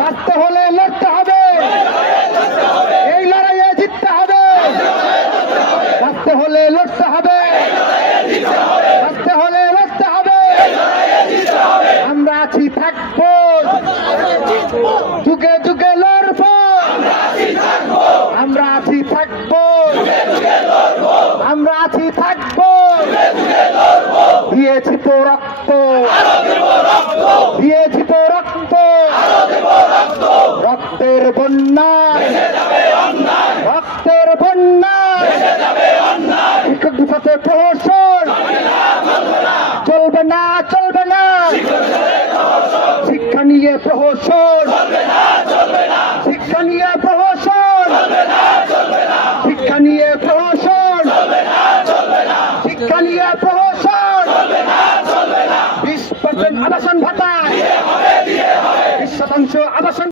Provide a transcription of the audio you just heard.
বাঁচতে হলে লড়তে হবে, এই লড়াইয়ে জিততে হবে, বাঁচতে হলে লড়তে হবে, বাঁচতে হলে লড়তে হবে। আমরা আছি থাকবো, যুগে যুগে লড়বো, আমরা আছি থাকবো, আমরা আছি থাকবো। দিয়েছি তো রক্ত, দিয়েছি তো রক্ত, রক্তের বন্যায়, রক্তের বন্যায় শিক্ষক দিবসে প্রহসন চলবে না, চলবে না। শিক্ষা নিয়ে প্রহসন, শিক্ষা নিয়ে প্রহসন, শিক্ষা নিয়ে প্রহসন, শিক্ষা নিয়ে প্রহসন। 20% আবাসন ভাতা, 20% আবাসন